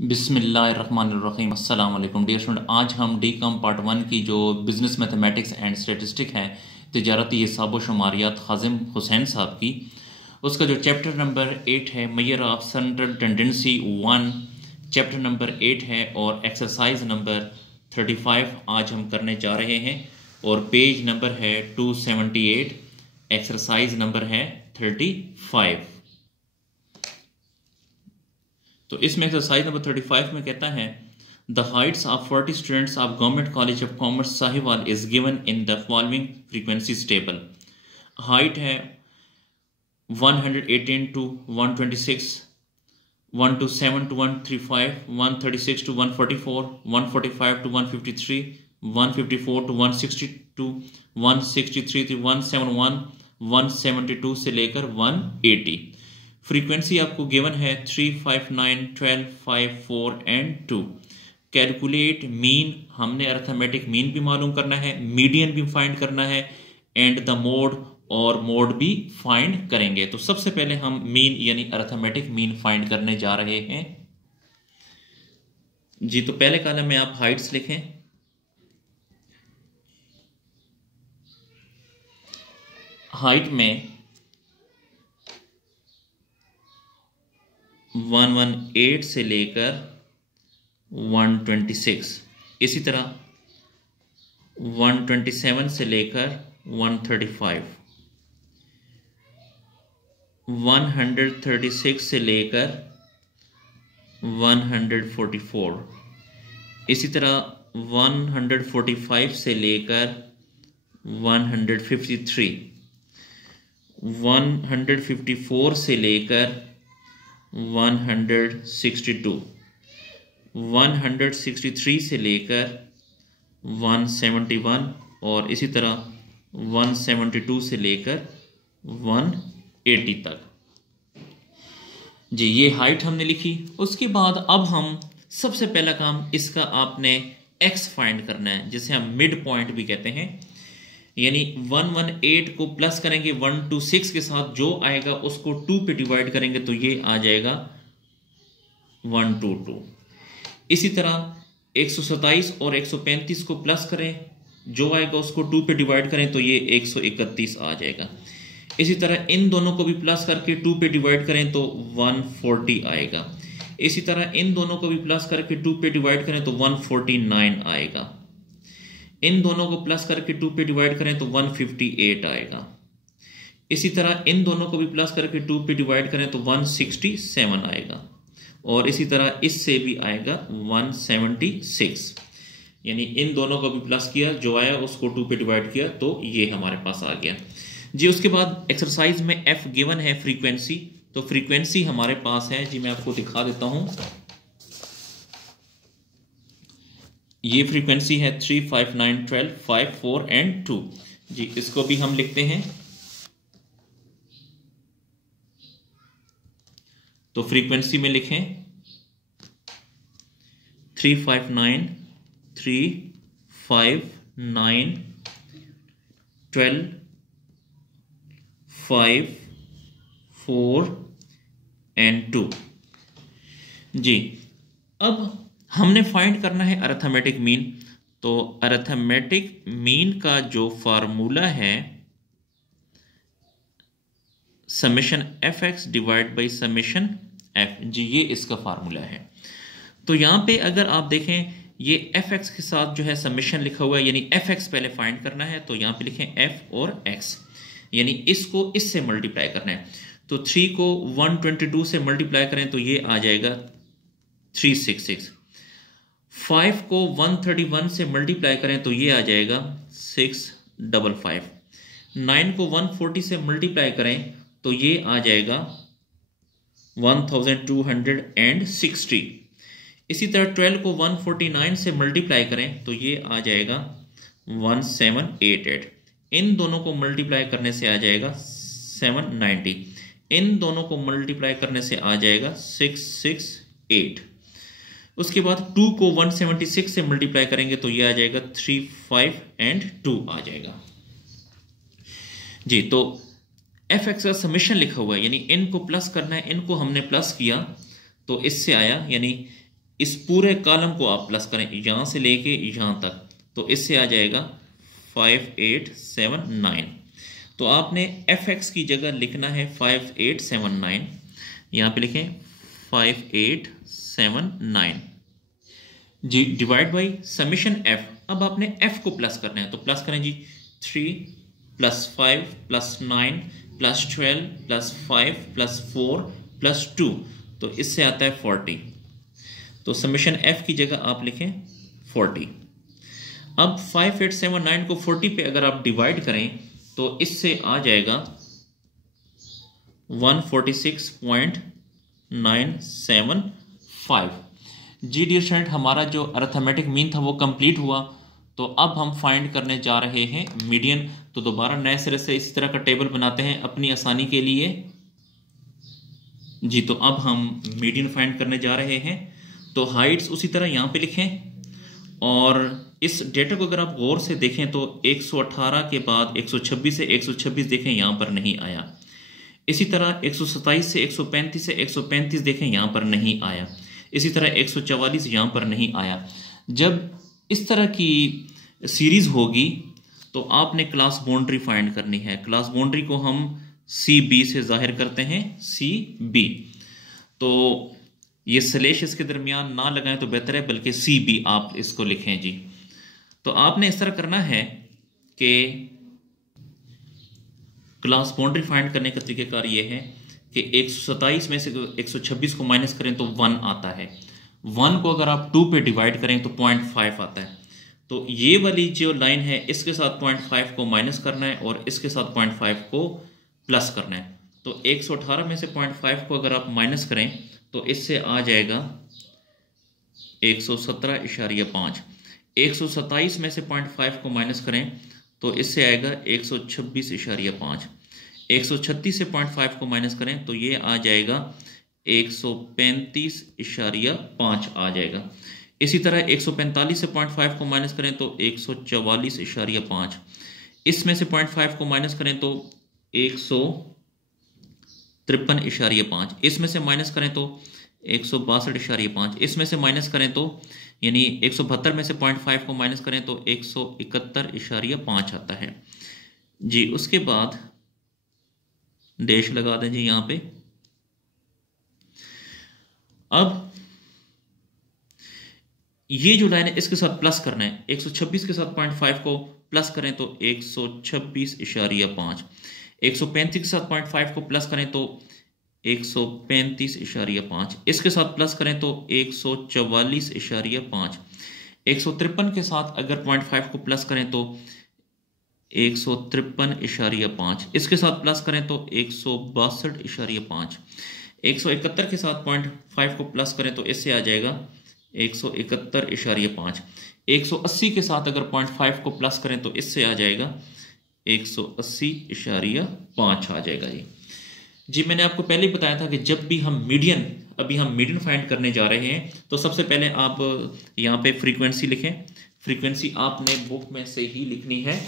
बिस्मिल्लाहिर्रहमानिर्रहीम अस्सलाम वालेकुम डियर स्टूडेंट। आज हम डी कॉम पार्ट 1 की जो बिज़नेस मैथमेटिक्स एंड स्टैटिस्टिक है तिजारती हिसाब व शुमारियात खाजिम हुसैन साहब की, उसका जो चैप्टर नंबर 8 है measure of central tendency 1 chapter number 8 है और एक्सरसाइज नंबर 35 आज हम करने जा रहे हैं और पेज नंबर है 278, एक्सरसाइज नंबर है 35। तो इसमें एक्सरसाइज नंबर 35 में कहता है the Heights of 40 students of government college of commerce Sahiwal is given in the following frequencies table. Height है 118 to 126, 127 to 135, 136 to 144, 145 to 153, 154 to 162, 163 to 171, 172 से लेकर 180। फ्रीक्वेंसी आपको गिवन है 3, 5, 9, 12, 5, 4 एंड 2। कैलकुलेट मीन, हमने अर्थमेटिक मीन भी मालूम करना है, मीडियन भी फाइंड करना है एंड द मोड और मोड भी फाइंड करेंगे। तो सबसे पहले हम मीन यानी अर्थमेटिक मीन फाइंड करने जा रहे हैं जी। तो पहले कॉलम में आप हाइट्स लिखें। हाइट में 118 से लेकर 126, इसी तरह 127 से लेकर 135, 136 से लेकर 144, इसी तरह 145 से लेकर 153, 154 से लेकर 162, 163 से लेकर 171 और इसी तरह 172 से लेकर 180 तक जी। ये हाइट हमने लिखी। उसके बाद अब हम सबसे पहला काम इसका आपने एक्स फाइंड करना है, जिसे हम मिड पॉइंट भी कहते हैं। यानी 118 को प्लस करेंगे 126 के साथ, जो आएगा उसको 2 पे डिवाइड करेंगे तो ये आ जाएगा 122। इसी तरह 127 और 135 को प्लस करें, जो आएगा उसको 2 पे डिवाइड करें तो ये 131 आ जाएगा। इसी तरह इन दोनों को भी प्लस करके 2 पे डिवाइड करें तो 140 आएगा। इसी तरह इन दोनों को भी प्लस करके 2 पे डिवाइड करें तो 149 आएगा। इन दोनों को प्लस करके 2 पे डिवाइड करें तो 158 आएगा। इसी तरह इन दोनों को भी प्लस करके 2 पे डिवाइड करें तो 167 आएगा और इसी तरह इससे भी आएगा 176। यानी इन दोनों को भी प्लस किया, जो आया उसको 2 पे डिवाइड किया तो ये हमारे पास आ गया जी। उसके बाद एक्सरसाइज में एफ गिवन है फ्रीक्वेंसी। तो फ्रीक्वेंसी हमारे पास है जी, मैं आपको दिखा देता हूं। ये फ्रीक्वेंसी है 3, 5, 9, 12, 5, 4 एंड 2 जी। इसको भी हम लिखते हैं। तो फ्रीक्वेंसी में लिखें 3, 5, 9, 3, 5, 9, 12, 5, 4 एंड 2 जी। अब हमने फाइंड करना है अरिथमेटिक मीन। तो अरिथमेटिक मीन का जो फार्मूला है summation F x divide by summation F G, ये इसका फार्मूला है। तो यहां पे अगर आप देखें ये एफ एक्स के साथ जो है समेशन लिखा हुआ है, यानी एफ एक्स पहले फाइंड करना है। तो यहां पे लिखें एफ और एक्स, यानी इसको इससे मल्टीप्लाई करना है। तो 3 को 122 से मल्टीप्लाई करें तो ये आ जाएगा 366। 5 को 131 से मल्टीप्लाई करें तो ये आ जाएगा 655। 9 को 140 से मल्टीप्लाई करें तो ये आ जाएगा 1260। इसी तरह 12 को 149 से मल्टीप्लाई करें तो ये आ जाएगा 1788। इन दोनों को मल्टीप्लाई करने से आ जाएगा 790। इन दोनों को मल्टीप्लाई करने से आ जाएगा 668। उसके बाद 2 को 176 से मल्टीप्लाई करेंगे तो ये आ जाएगा 3, 5 एंड 2 आ जाएगा जी। तो एफ एक्स का समेशन लिखा हुआ है, यानी इनको प्लस करना है। इनको हमने प्लस किया तो इससे आया, यानी इस पूरे कॉलम को आप प्लस करें यहाँ से लेके यहाँ तक, तो इससे आ जाएगा 5879। तो आपने fx की जगह लिखना है 5879, यहाँ पे लिखें 5879 जी, डिवाइड बाई समेशन f। अब आपने f को प्लस करना है, तो प्लस करें जी 3 + 5 + 9 + 12 + 5 + 4 + 2, तो इससे आता है 40। तो समेशन f की जगह आप लिखें 40। अब 5879 को 40 पे अगर आप डिवाइड करें तो इससे आ जाएगा 146.975। जी डियर स्टूडेंट, हमारा जो अरिथमेटिक मीन था वो कंप्लीट हुआ। तो अब हम फाइंड करने जा रहे हैं मीडियन। तो दोबारा नए सिरे से इसी तरह का टेबल बनाते हैं अपनी आसानी के लिए जी। तो अब हम मीडियन फाइंड करने जा रहे हैं। तो हाइट्स उसी तरह यहाँ पे लिखें, और इस डेटा को अगर आप गौर से देखें तो 118 के बाद 126 से 126 देखें यहाँ पर नहीं आया। इसी तरह 127 से 135 से 135 देखें यहाँ पर नहीं आया। इसी तरह 144 यहाँ पर नहीं आया। जब इस तरह की सीरीज होगी तो आपने क्लास बाउंड्री फाइंड करनी है। क्लास बाउंड्री को हम CB से जाहिर करते हैं, CB। तो ये स्लेश इसके दरमियान ना लगाएं तो बेहतर है, बल्कि CB आप इसको लिखें जी। तो आपने इस तरह करना है कि क्लास बाउंड्री फाइंड करने का तरीकेकार ये है कि 127 में से 126 को माइनस करें तो 1 आता है। 1 को अगर आप 2 पे डिवाइड करें तो 0.5 आता है। तो ये वाली जो लाइन है इसके साथ 0.5 को माइनस करना है और इसके साथ 0.5 को प्लस करना है। तो 118 में से 0.5 को अगर आप माइनस करें तो इससे आ जाएगा 117.5। 127 में से 0.5 को माइनस करें तो इससे आएगा 126.5। 136 से 0.5 को माइनस करें तो ये आ जाएगा 135.5 आ जाएगा। इसी तरह 145 से 0.5 को माइनस करें तो 144.5। इसमें से 0.5 को माइनस करें तो 153.5। इसमें से माइनस करें तो 162.5। इसमें से माइनस करें तो यानी 172 में से 0.5 को माइनस करें तो 171.5 आता है जी। उसके बाद डैश लगा दें जी यहाँ पे। अब ये जो लाइन है इसके साथ प्लस करना है। 126 के साथ 0.5 को प्लस करें तो 126.5। 135 के साथ 0.5 को प्लस करें तो 135.5। इसके साथ प्लस करें तो 144.5। 153 के साथ अगर 0.5 को प्लस करें तो 153.5। इसके साथ प्लस करें तो 162.5। 171 के साथ 0.5 को प्लस करें तो इससे आ जाएगा 171.5। 180 के साथ अगर 0.5 को प्लस करें तो इससे आ जाएगा 180.5 आ जाएगा जी। जी मैंने आपको पहले ही बताया था कि जब भी हम मीडियन फाइंड करने जा रहे हैं तो सबसे पहले आप यहाँ पे फ्रीक्वेंसी लिखें। फ्रीक्वेंसी आपने बुक में से ही लिखनी है।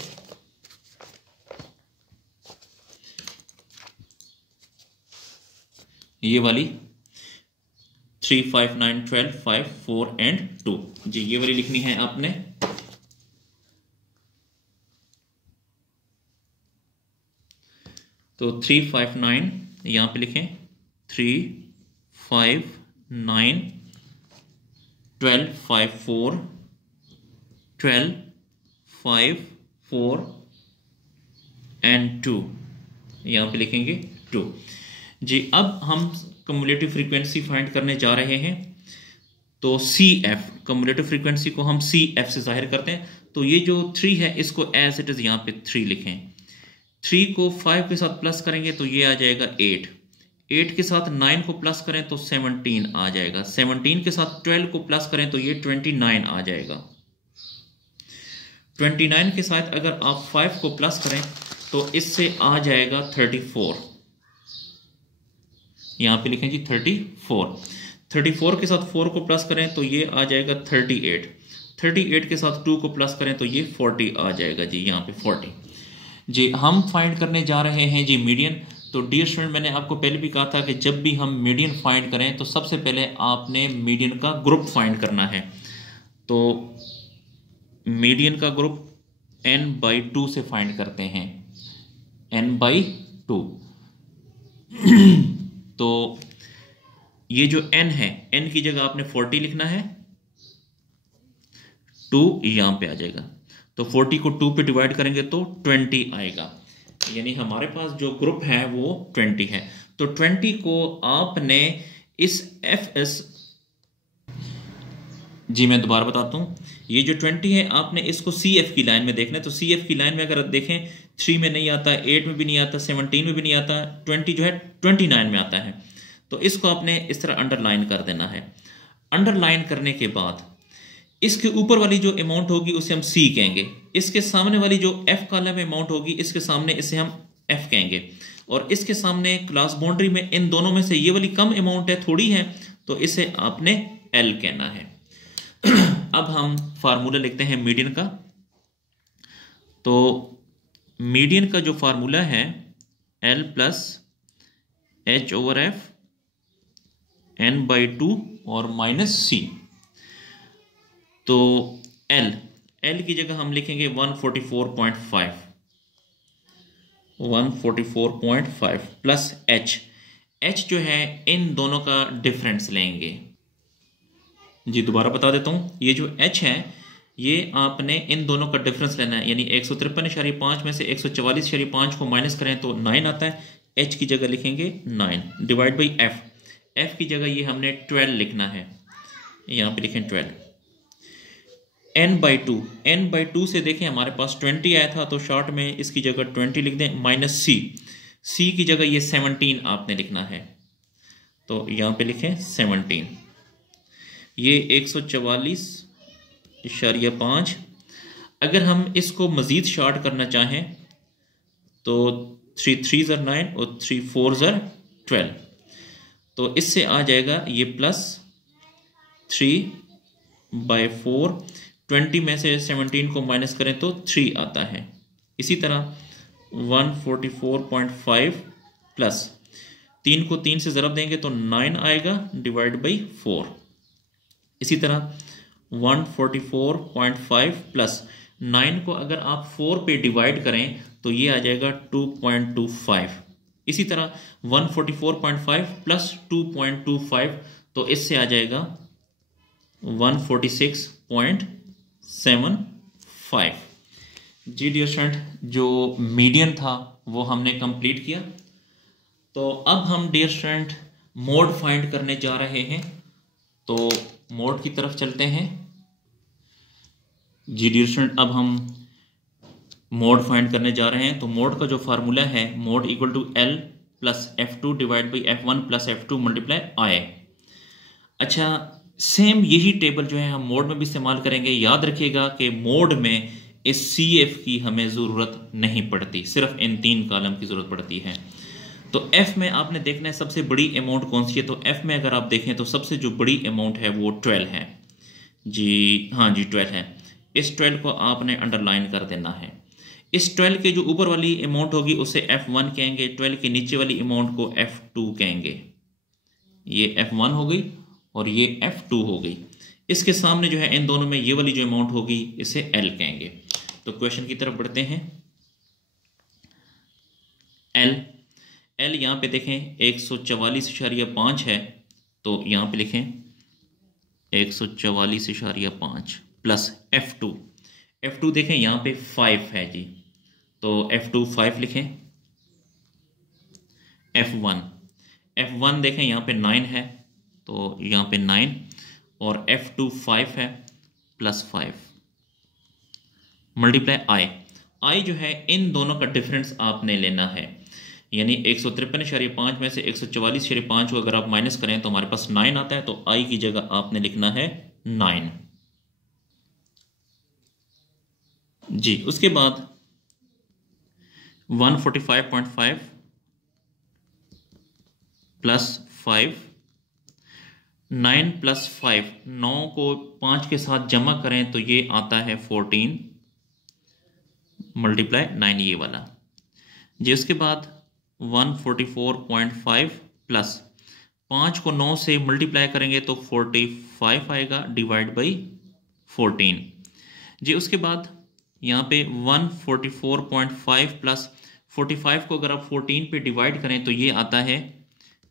ये वाली 3, 5, 9, 12, 5, 4 and 2 जी, ये वाली लिखनी है आपने। तो 3, 5, 9 यहां पे लिखें। 3, 5, 9, 12, 5, 4, 12, 5, 4 and 2 यहां पे लिखेंगे 2 जी। अब हम कम्युलेटिव फ्रीक्वेंसी फाइंड करने जा रहे हैं। तो CF कम्युलेटिव फ्रीक्वेंसी को हम CF से जाहिर करते हैं। तो ये जो 3 है इसको एज इट इज यहाँ पे 3 लिखें। 3 को 5 के साथ प्लस करेंगे तो ये आ जाएगा 8। 8 के साथ 9 को प्लस करें तो 17 आ जाएगा। 17 के साथ 12 को प्लस करें तो ये 29 आ जाएगा। 29 के साथ अगर आप 5 को प्लस करें तो इससे आ जाएगा 34। यहाँ पे लिखें जी 34। 34 के साथ 4 को प्लस करें तो ये आ जाएगा 38। 38 के साथ 2 को प्लस करें तो ये 40 आ जाएगा जी, यहाँ पे 40 जी। हम फाइंड करने जा रहे हैं जी मीडियन। तो डियर स्टूडेंट, मैंने आपको पहले भी कहा था कि जब भी हम मीडियन फाइंड करें तो सबसे पहले आपने मीडियन का ग्रुप फाइंड करना है। तो मीडियन का ग्रुप n/2 से फाइंड करते हैं, n/2। तो ये जो n है, n की जगह आपने 40 लिखना है, 2 यहां पे आ जाएगा। तो 40 को 2 पे डिवाइड करेंगे तो 20 आएगा, यानी हमारे पास जो ग्रुप है वो 20 है। तो 20 को आपने इस fs, जी मैं दोबारा बताता हूं, ये जो 20 है आपने इसको CF की लाइन में देखना है। तो CF की लाइन में अगर देखें 3 में नहीं आता, 8 में भी नहीं आता, 17 में भी नहीं आता, 20 जो है 29 में आता है। तो इसको आपने इस तरह अंडरलाइन कर देना है। अंडरलाइन करने के बाद इसके ऊपर वाली जो अमाउंट होगी उसे हम C कहेंगे, इसके सामने वाली जो F कॉलम में अमाउंट होगी इसके सामने इसे हम F कहेंगे, और इसके सामने क्लास बाउंड्री में इन दोनों में से ये वाली कम अमाउंट है, थोड़ी है, तो इसे आपने L कहना है। अब हम फार्मूला लिखते हैं मीडियन का। तो मीडियन का जो फार्मूला है L प्लस H/F n/2 और माइनस C। तो L की जगह हम लिखेंगे 144.5 प्लस H जो है इन दोनों का डिफरेंस लेंगे। जी दोबारा बता देता हूं, ये जो H है ये आपने इन दोनों का डिफरेंस लेना है, यानी 153.5 में से 144.5 को माइनस करें तो 9 आता है। H की जगह लिखेंगे 9 डिवाइड बाई F की जगह ये हमने 12 लिखना है, यहां पे लिखें 12। n/2 से देखें हमारे पास 20 आया था, तो शॉर्ट में इसकी जगह 20 लिख दें, माइनस C की जगह ये 17 आपने लिखना है, तो यहां पे लिखें 17। ये 144.5। अगर हम इसको मजीद शॉर्ट करना चाहें तो 3 3 ज़र 9 और 3 4 ज़र 12, तो इससे आ जाएगा ये प्लस 3/4। 20 में से 17 को माइनस करें तो 3 आता है। इसी तरह 144.5 प्लस 3 को 3 से ज़रब देंगे तो 9 आएगा डिवाइड बाई 4। इसी तरह 144.5 प्लस 9 को अगर आप 4 पे डिवाइड करें तो ये आ जाएगा 2.25। इसी तरह 144.5 प्लस 2.25, तो इससे आ जाएगा 146.75। जी डियर स्टूडेंट, जो मीडियन था वो हमने कंप्लीट किया। तो अब हम डियर स्टूडेंट मोड फाइंड करने जा रहे हैं, तो मोड की तरफ चलते हैं। जी डियर स्टूडेंट, अब हम मोड फाइंड करने जा रहे हैं। तो मोड का जो फार्मूला है, mode equal to L plus F2 divide by F1 plus F2 multiply I। अच्छा, सेम यही टेबल जो है हम मोड में भी इस्तेमाल करेंगे। याद रखिएगा कि मोड में इस CF की हमें ज़रूरत नहीं पड़ती, सिर्फ इन 3 कॉलम की ज़रूरत पड़ती है। तो F में आपने देखना है सबसे बड़ी अमाउंट कौन सी है। तो F में अगर आप देखें तो सबसे जो बड़ी अमाउंट है वो 12 है। जी हाँ जी 12 है। इस 12 को आपने अंडरलाइन कर देना है। इस 12 के जो ऊपर वाली अमाउंट होगी उसे F1 कहेंगे, 12 के नीचे वाली अमाउंट को F2 कहेंगे। ये F1 हो गई और ये F2 हो गई। इसके सामने जो है इन दोनों में ये वाली जो अमाउंट होगी इसे L कहेंगे। तो क्वेश्चन की तरफ बढ़ते हैं। L यहाँ पे देखें 144.5 है, तो यहाँ पे लिखें 144.5 प्लस F2 देखें यहाँ पे 5 है जी, तो F2 5 लिखें। F1 देखें यहाँ पे 9 है, तो यहाँ पे 9 और F2 5 है प्लस 5 मल्टीप्लाई I जो है इन दोनों का डिफरेंस आपने लेना है, यानी 153.5 में से 144.5 को अगर आप माइनस करें तो हमारे पास 9 आता है। तो I की जगह आपने लिखना है 9 जी। उसके बाद 145.5 प्लस 5, 9 प्लस 5, 9 को 5 के साथ जमा करें तो ये आता है 14 मल्टीप्लाई 9 ये वाला जी। उसके बाद 144.5 प्लस 5 को 9 से मल्टीप्लाई करेंगे तो 45 आएगा डिवाइड बाई 14 जी। उसके बाद यहाँ पे 144.5 प्लस 45 को अगर आप 14 पे डिवाइड करें तो ये आता है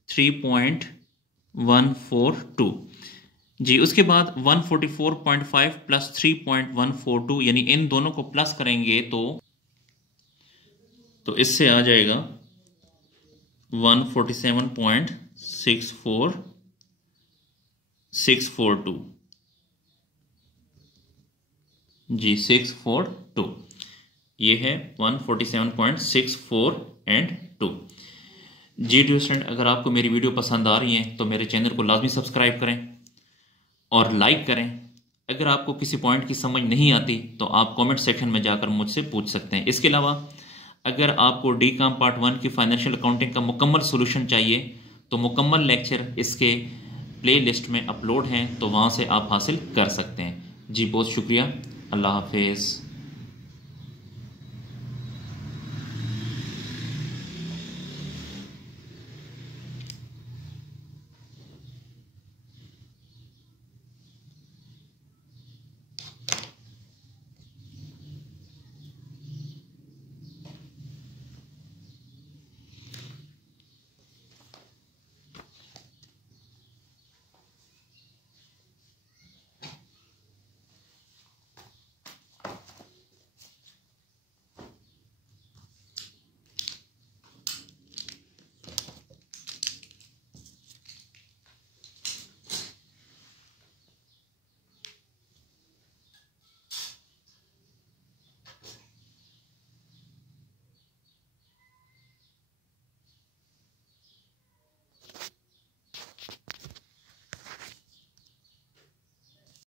3.142 जी। उसके बाद 144.5 प्लस 3.142 यानी इन दोनों को प्लस करेंगे तो इससे आ जाएगा 147.642 जी, 642 ये है 147.64 एंड 2 जी। डियर स्टूडेंट, अगर आपको मेरी वीडियो पसंद आ रही है तो मेरे चैनल को लाजमी सब्सक्राइब करें और लाइक करें। अगर आपको किसी पॉइंट की समझ नहीं आती तो आप कमेंट सेक्शन में जाकर मुझसे पूछ सकते हैं। इसके अलावा अगर आपको डीकॉम पार्ट 1 की फाइनेंशियल अकाउंटिंग का मुकम्मल सोल्यूशन चाहिए तो मुकम्मल लेक्चर इसके प्ले लिस्ट में अपलोड हैं, तो वहाँ से आप हासिल कर सकते हैं जी। बहुत शुक्रिया, अल्लाह हाफिज़।